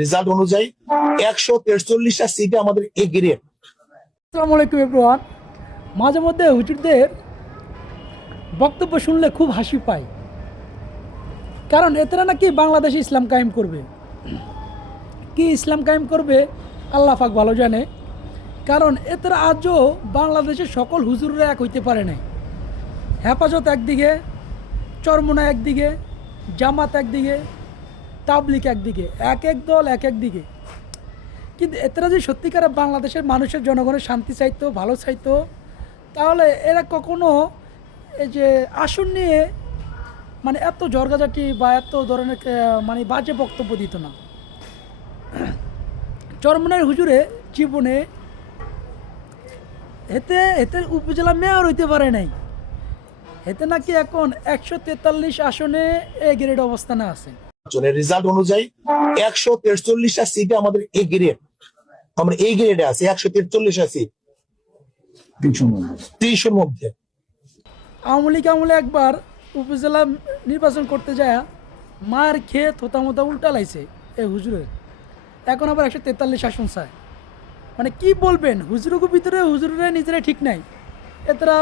Result অনুযায়ী 143টা সিটে আমাদের এ গ্রেড। আসসালামু আলাইকুম এভরিওয়ান। মাঝে মধ্যে হুজুরদের বক্তব্য শুনলে খুব হাসি পায়, কারণ এতেরা নাকি বাংলাদেশে ইসলাম কায়েম করবে। কি ইসলাম কায়েম করবে আল্লাহ পাক ভালো জানে, কারণ এতেরা আজও বাংলাদেশের সকল হুজুররা এক হইতে পারে নাই। হেফাজত একদিকে, চরমোনা একদিকে, জামাত একদিকে, তাবলিগ একদিকে, এক এক দল এক এক দিকে। কিন্তু এতেরা যে সত্যিকারে বাংলাদেশের মানুষের জনগণের শান্তি চাইতো, ভালো চাইতো, তাহলে এরা কখনো এই যে আসন নিয়ে মানে এত জর্গাজাটি বা এত ধরনের মানে বাজে বক্তব্য দিত না। চরমোনার হুজুরে জীবনে এতে এতে উপজেলা মেয়র হইতে পারে নাই। এতে নাকি এখন 143 আসনে এ গ্রেড অবস্থানে আছে। রেজাল্ট অনুযায়ী 143টা সিটে আমাদের এ গ্রেড, আমরা এই গ্রেডে আছি 143টা সিট 300-র মধ্যে। আওয়ামী লীগ আমলে একবার উপজেলা নির্বাচন করতে যায় মার খেয়ে থোতামোতা উল্টা লাইছে এই হুজুরের। এখন আবার 143 আসন চায়। মানে কি বলবেন, হুজুরকে ভিতরে হুজুরের নিজেরা ঠিক নাই। এতরা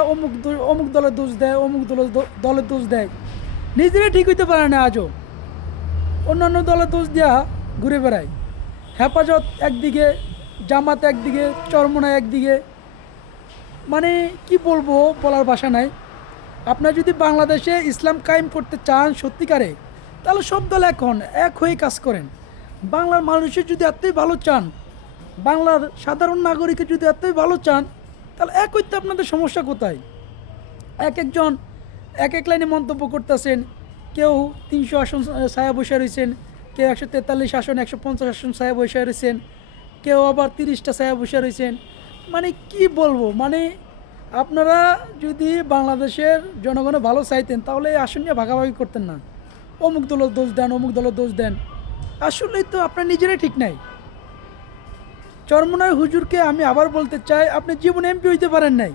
অমুক দলের দোষ দেয়, অমুক দলের দোষ দেয়, নিজেরাই ঠিক হইতে পারে না আজও। অন্যান্য দলের দোষ দেওয়া ঘুরে বেড়ায়। হেফাজত একদিকে, জামাত একদিকে, চরমোনা একদিকে। মানে কি বলবো, বলার ভাষা নাই। আপনারা যদি বাংলাদেশে ইসলাম কায়েম করতে চান সত্যিকারে, তাহলে সব দল এখন এক হয়ে কাজ করেন। বাংলার মানুষের যদি এতই ভালো চান, বাংলার সাধারণ নাগরিকের যদি এতই ভালো চান, তাহলে এক হইতে আপনাদের সমস্যা কোথায়? এক একজন এক এক লাইনে মন্তব্য করতেছেন। কেউ 300 আসন ছায়া বসে রয়েছেন, কেউ 143 আসন 150 আসন ছায়া বসে রয়েছেন, কেউ আবার 30টা ছায়া বসে রয়েছেন। মানে কি বলবো, মানে আপনারা যদি বাংলাদেশের জনগণের ভালো চাইতেন, তাহলে এই আসন নিয়ে ভাগাভাগি করতেন না। অমুক দলের দোষ দেন, অমুক দলের দোষ দেন। আসলেই তো আপনার নিজেরাই ঠিক নাই। চরমোনাই হুজুরকে আমি আবার বলতে চাই, আপনি জীবনে এমপি হইতে পারেন নাই,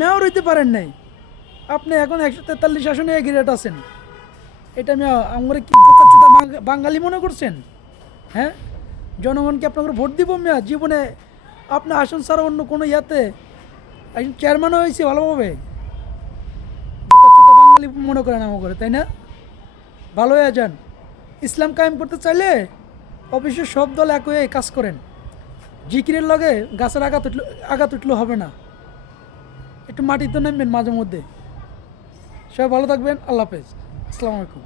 মেয়র হইতে পারেন নাই, আপনি এখন 143 আসনে গ্রেড আছেন। এটা আমি আমার কি বোকাচোদা বাঙালি মনে করছেন? হ্যাঁ, জনগণকে আপনাকে ভোট দিব মিয়া? জীবনে আপনি আসন ছাড়া অন্য কোনো ইয়াতে একজন চেয়ারম্যানও হয়েছে ভালোভাবে? বোকাচোদা বাঙালি মনে করেন আমার করে, তাই না? ভালো হয়ে যান। ইসলাম কায়েম করতে চাইলে অবশ্যই সব দল এক হয়ে কাজ করেন। জিকিরের লগে গাছের আঘাত উঠলেও হবে না, একটু মাটিতে নামবেন মাঝে মধ্যে। সবাই ভালো থাকবেন। আল্লাহ হাফেজ। আসসালামু আলাইকুম।